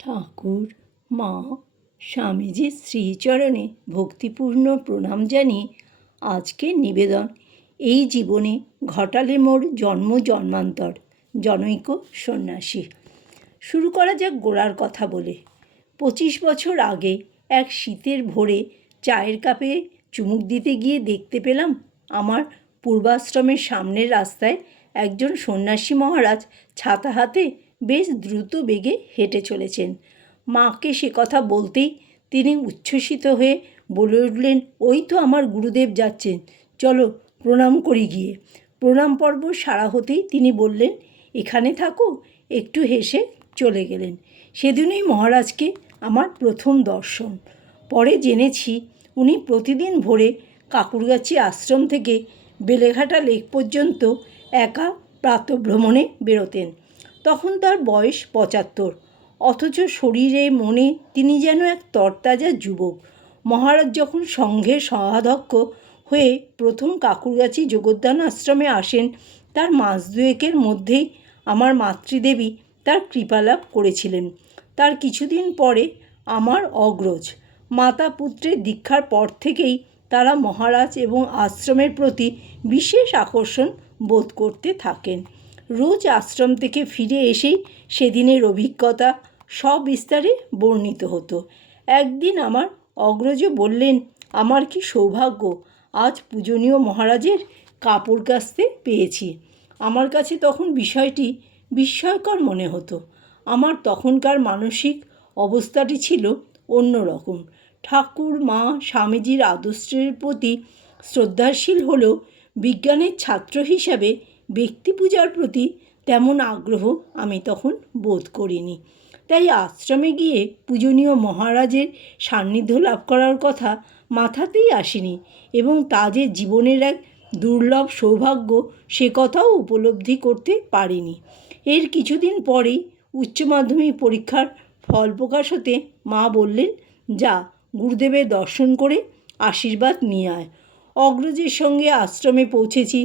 ঠাকুর, মা স্বামীজির শ্রীচরণে ভক্তিপূর্ণ প্রণাম জানিয়ে আজকের নিবেদন। এই জীবনে ঘটালে মোর জন্ম জন্মান্তর, জনৈক সন্ন্যাসী। শুরু করা যাক গোড়ার কথা বলে। পঁচিশ বছর আগে এক শীতের ভোরে চায়ের কাপে চুমুক দিতে গিয়ে দেখতে পেলাম আমার পূর্বাশ্রমের সামনের রাস্তায় একজন সন্ন্যাসী মহারাজ ছাতা হাতে বেশ দ্রুত বেগে হেঁটে চলেছেন। মাকে সে কথা বলতেই তিনি উচ্ছ্বসিত হয়ে বলে উঠলেন, ওই তো আমার গুরুদেব যাচ্ছেন। চলো প্রণাম করি গিয়ে। প্রণাম পর্ব সারা হতেই তিনি বললেন, এখানে থাকো, একটু হেসে চলে গেলেন। সেদিনই মহারাজকে আমার প্রথম দর্শন। পরে জেনেছি উনি প্রতিদিন ভোরে কাকুরগাছি আশ্রম থেকে বেলেঘাটা লেক পর্যন্ত একা প্রাতভ্রমণে বেরোতেন। তখন তার বয়স পঁচাত্তর। অথচ শরীরে, মনে তিনি যেন এক তরতাজা যুবক। মহারাজ যখন সংঘের সহাধ্যক্ষ হয়ে প্রথম কাকুরগাছি যোগদান আশ্রমে আসেন, তার মাস দুয়েকের মধ্যেই আমার মাতৃদেবী তার কৃপালাভ করেছিলেন। তার কিছুদিন পরে আমার অগ্রজ, মাতা পুত্রের দীক্ষার পর থেকেই তারা মহারাজ এবং আশ্রমের প্রতি বিশেষ আকর্ষণ বোধ করতে থাকেন। রোজ আশ্রম থেকে ফিরে এসেই সেদিনের অভিজ্ঞতা সবিস্তারে বর্ণিত হতো। একদিন আমার অগ্রজ বললেন, আমার কি সৌভাগ্য, আজ পূজনীয় মহারাজের কাপড় কাস্তে পেয়েছি। আমার কাছে তখন বিষয়টি বিস্ময়কর মনে হতো। আমার তখনকার মানসিক অবস্থাটি ছিল অন্যরকম। ঠাকুর, মা, স্বামীজির আদর্শের প্রতি শ্রদ্ধাশীল হলেও বিজ্ঞানের ছাত্র হিসাবে ব্যক্তি পূজার প্রতি তেমন আগ্রহ আমি তখন বোধ করিনি। তাই আশ্রমে গিয়ে পূজনীয় মহারাজের সান্নিধ্য লাভ করার কথা মাথাতেই আসেনি এবং তা যে জীবনের এক দুর্লভ সৌভাগ্য সে কথাও উপলব্ধি করতে পারিনি। এর কিছুদিন পরেই উচ্চ মাধ্যমিক পরীক্ষার ফল প্রকাশ হতে মা বললেন, যা, গুরুদেবের দর্শন করে আশীর্বাদ নিয়ে আয়। অগ্রজের সঙ্গে আশ্রমে পৌঁছেছি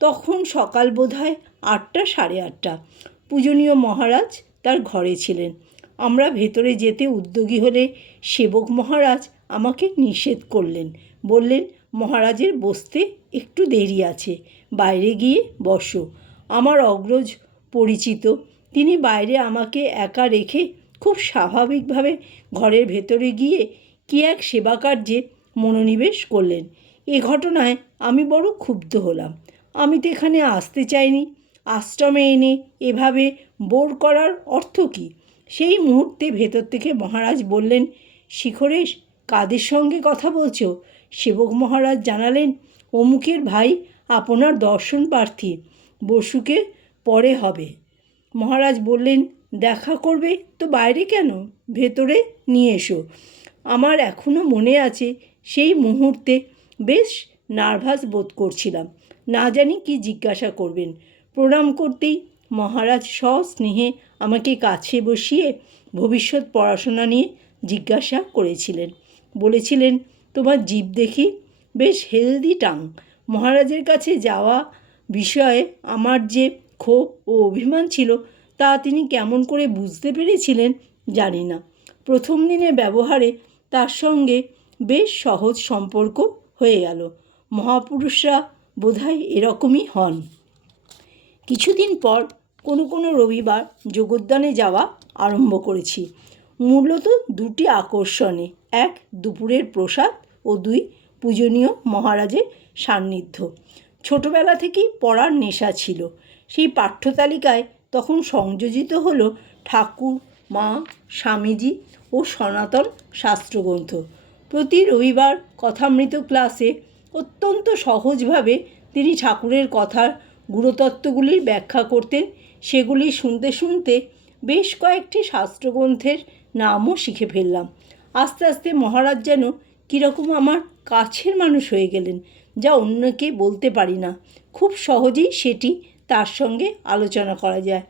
তখন সকাল বোধ হয় আটটা, সাড়ে আটটা। পূজনীয় মহারাজ তার ঘরে ছিলেন। আমরা ভেতরে যেতে উদ্যোগী হলে সেবক মহারাজ আমাকে নিষেধ করলেন। বললেন, মহারাজের বসতে একটু দেরি আছে, বাইরে গিয়ে বসো। আমার অগ্রজ পরিচিত। তিনি বাইরে আমাকে একা রেখে খুব স্বাভাবিকভাবে ঘরের ভেতরে গিয়ে কি এক সেবা কার্যে মনোনিবেশ করলেন। এ ঘটনায় আমি বড় ক্ষুব্ধ হলাম। আমি তো এখানে আসতে চাইনি। আশ্রমে এনে এভাবে বোর করার অর্থ কী? সেই মুহূর্তে ভেতর থেকে মহারাজ বললেন, শিখরেশ, কাদের সঙ্গে কথা বলছো? সেবক মহারাজ জানালেন, অমুকের ভাই আপনার দর্শন প্রার্থী, বসুকে পরে হবে। মহারাজ বললেন, দেখা করবে তো বাইরে কেন? ভেতরে নিয়ে এসো। আমার এখনও মনে আছে, সেই মুহূর্তে বেশ নার্ভাস বোধ করছিলাম। না জানি কি জিজ্ঞাসা করবেন। প্রণাম করতেই মহারাজ সস্নেহে আমাকে কাছে বসিয়ে ভবিষ্যৎ পড়াশোনা নিয়ে জিজ্ঞাসা করেছিলেন। বলেছিলেন, তোমার জীব দেখি বেশ হেলদি টাং মহারাজের কাছে যাওয়া বিষয়ে আমার যে ক্ষোভ ও অভিমান ছিল, তা তিনি কেমন করে বুঝতে পেরেছিলেন জানি না। প্রথম দিনে ব্যবহারে তার সঙ্গে বেশ সহজ সম্পর্ক হয়ে গেল। মহাপুরুষরা বোধহয় এরকমই হন। কিছুদিন পর কোনো কোনো রবিবার যোগদানে যাওয়া আরম্ভ করেছি। মূলত দুটি আকর্ষণে, এক দুপুরের প্রসাদ ও দুই পূজনীয় মহারাজের সান্নিধ্য। ছোটবেলা থেকেই পড়ার নেশা ছিল। সেই পাঠ্যতালিকায় তখন সংযোজিত হল ঠাকুর, মা, স্বামীজি ও সনাতন শাস্ত্রগ্রন্থ। প্রতি রবিবার কথামৃত ক্লাসে অত্যন্ত সহজভাবে তিনি ঠাকুরের কথার গুরুতত্ত্বগুলির ব্যাখ্যা করতেন। সেগুলি শুনতে শুনতে বেশ কয়েকটি শাস্ত্রগ্রন্থের নামও শিখে ফেললাম। আস্তে আস্তে মহারাজ যেন কীরকম আমার কাছের মানুষ হয়ে গেলেন, যা অন্যকে বলতে পারি না। খুব সহজেই সেটি তার সঙ্গে আলোচনা করা যায়।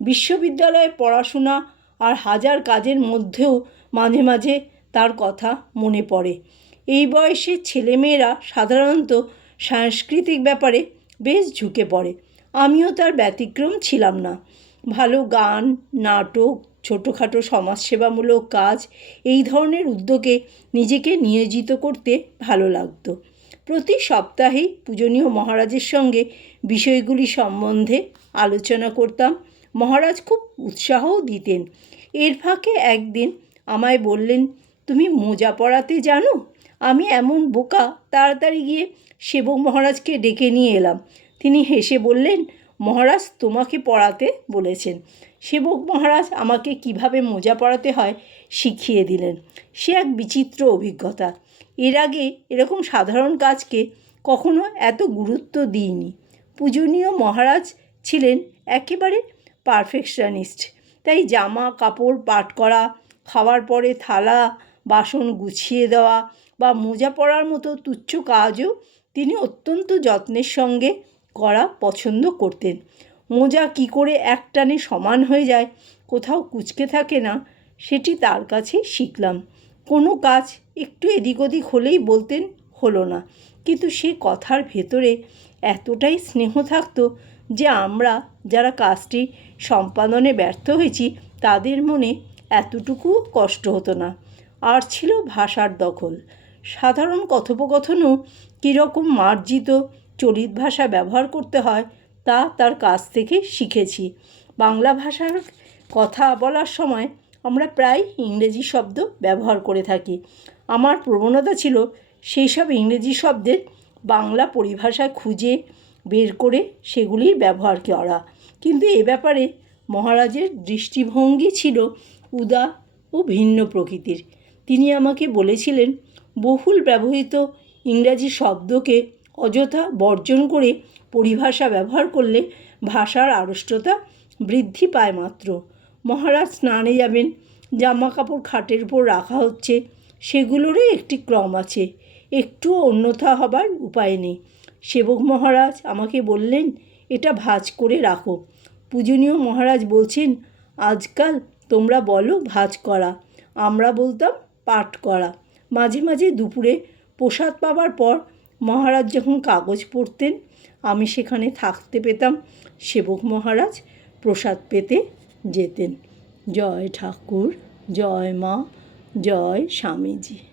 বিশ্ববিদ্যালয়ে পড়াশোনা আর হাজার কাজের মধ্যেও মাঝে মাঝে তার কথা মনে পড়ে। এই বয়সের ছেলেমেয়েরা সাধারণত সাংস্কৃতিক ব্যাপারে বেশ ঝুঁকে পড়ে। আমিও তার ব্যতিক্রম ছিলাম না। ভালো গান, নাটক, ছোটোখাটো সমাজসেবামূলক কাজ এই ধরনের উদ্যোগে নিজেকে নিয়োজিত করতে ভালো লাগতো। প্রতি সপ্তাহেই পূজনীয় মহারাজের সঙ্গে বিষয়গুলি সম্বন্ধে আলোচনা করতাম। মহারাজ খুব উৎসাহও দিতেন। এর ফাঁকে একদিন আমায় বললেন, তুমি মোজা পড়াতে জানো? আমি এমন বোকা, তাড়াতাড়ি গিয়ে সেবক মহারাজকে ডেকে নিয়ে এলাম। তিনি হেসে বললেন, মহারাজ তোমাকে পড়াতে বলেছেন। সেবক মহারাজ আমাকে কীভাবে মোজা পরাতে হয় শিখিয়ে দিলেন। সে এক বিচিত্র অভিজ্ঞতা। এর আগে এরকম সাধারণ কাজকে কখনো এত গুরুত্ব দিইনি। পূজনীয় মহারাজ ছিলেন একেবারে পারফেকশনিস্ট। তাই জামা, কাপড়, পাট করা, খাওয়ার পরে থালা, বাসন গুছিয়ে দেওয়া বা মোজা পরার মতো তুচ্ছ কাজও তিনি অত্যন্ত যত্নের সঙ্গে করা পছন্দ করতেন। মোজা কী করে একটানে সমান হয়ে যায়, কোথাও কুচকে থাকে না, সেটি তার কাছে শিখলাম। কোনো কাজ একটু এদিক ওদিক হলেই বলতেন হলো না। কিন্তু সে কথার ভেতরে এতটাই স্নেহ থাকতো যে আমরা যারা কাজটি সম্পাদনে ব্যর্থ হয়েছি, তাদের মনে এতটুকু কষ্ট হতো না। আর ছিল ভাষার দখল। সাধারণ কথোপকথনও কীরকম মার্জিত চলিত ভাষা ব্যবহার করতে হয় তা তার কাছ থেকে শিখেছি। বাংলা ভাষার কথা বলার সময় আমরা প্রায় ইংরেজি শব্দ ব্যবহার করে থাকি। আমার প্রবণতা ছিল সেই সব ইংরেজি শব্দের বাংলা পরিভাষা খুঁজে বের করে সেগুলির ব্যবহার করা। কিন্তু এ ব্যাপারে মহারাজের দৃষ্টিভঙ্গি ছিল উদা ও ভিন্ন প্রকৃতির। তিনি আমাকে বলেছিলেন বহুল ব্যবহৃত ইংরাজি শব্দকে অযথা বর্জন করে পরিভাষা ব্যবহার করলে ভাষার আড়ষ্টতা বৃদ্ধি পায় মাত্র। মহারাজ স্নানে যাবেন জামা কাপড় খাটের উপর রাখা হচ্ছে, সেগুলোরই একটি ক্রম আছে, একটুও অন্যথা হবার উপায় নেই। সেবক মহারাজ আমাকে বললেন, এটা ভাঁজ করে রাখো। পূজনীয় মহারাজ বলছেন, আজকাল তোমরা বলো ভাঁজ করা, আমরা বলতাম পাঠ করা। মাঝে মাঝে দুপুরে প্রসাদ পাবার পর মহারাজ যখন কাগজ পড়তেন, আমি সেখানে থাকতে পেতাম। সেবক মহারাজ প্রসাদ পেতে যেতেন। জয় ঠাকুর, জয় মা, জয় স্বামীজি।